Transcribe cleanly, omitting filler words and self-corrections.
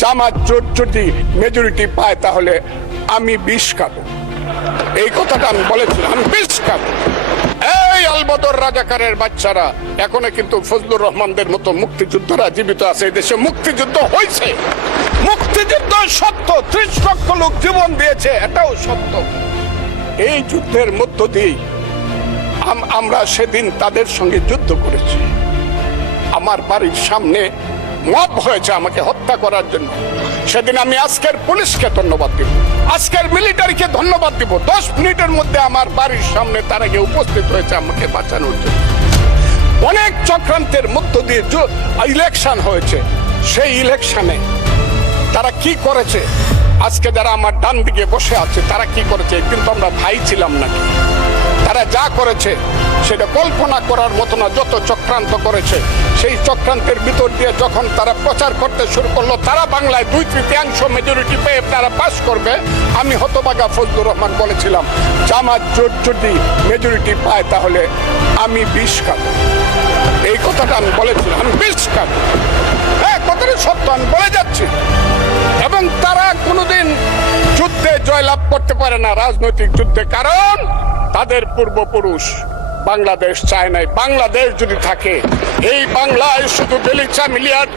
জামাত জোট যদি মেজরিটি পায় তাহলে আমি বিষ খাবো। এই কথাটা আমি বলেছিলাম, আমি বিষ খাবো। এই আলবদর রাজাকারের বাচ্চারা এখনো কিন্তু ফজলুর রহমানদের মতো মুক্তিযোদ্ধারা জীবিত আছে। এই দেশে মুক্তিযুদ্ধ হয়েছে, মুক্তিযুদ্ধ সত্য, ৩০ লক্ষ লোক জীবন দিয়েছে, এটাও সত্য। এই যুদ্ধের মধ্য দিয়ে আমরা সেদিন তাদের সঙ্গে যুদ্ধ করেছি। আমার বাড়ির সামনে মব হয়েছে আমাকে হত্যা করার জন্য। সেদিন আমি আজকের পুলিশকে ধন্যবাদ দিব, আজকের মিলিটারিকে ধন্যবাদ দিব। 10 মিনিটের মধ্যে আমার বাড়ির সামনে তারা গিয়ে উপস্থিত হয়েছে আমাকে বাঁচানোর জন্য। অনেক চক্রান্তের মধ্য দিয়ে ইলেকশন হয়েছে। সেই ইলেকশনে তারা কি করেছে, আজকে যারা আমার ডান দিকে বসে আছে তারা কি করেছে, কিন্তু আমরা ভাই ছিলাম নাকি? তারা যা করেছে সেটা কল্পনা করার মতো না। যত চক্রান্ত করেছে, সেই চক্রান্তের ভিতর দিয়ে যখন তারা প্রচার করতে শুরু করলো তারা বাংলায় 2/3 মেজরিটি পেয়ে তারা পাস করবে, আমি হতভাগা ফজলুর রহমান বলেছিলাম জামাত জোট যদি মেজরিটি পায় তাহলে আমি বিষ খাবো। এই কথাটা আমি বলেছিলাম, আমি বিষ খাবো। হ্যাঁ, কথাটা সত্য, আমি বলে যাচ্ছি। এবং তারা কোনোদিন যুদ্ধে জয়লাভ করতে পারে না, রাজনৈতিক যুদ্ধে, কারণ তাদের পূর্বপুরুষ বাংলাদেশ চায় নাই। বাংলাদেশ যদি থাকে, এই বাংলায় শুধু বেলিচা মিলিয়ার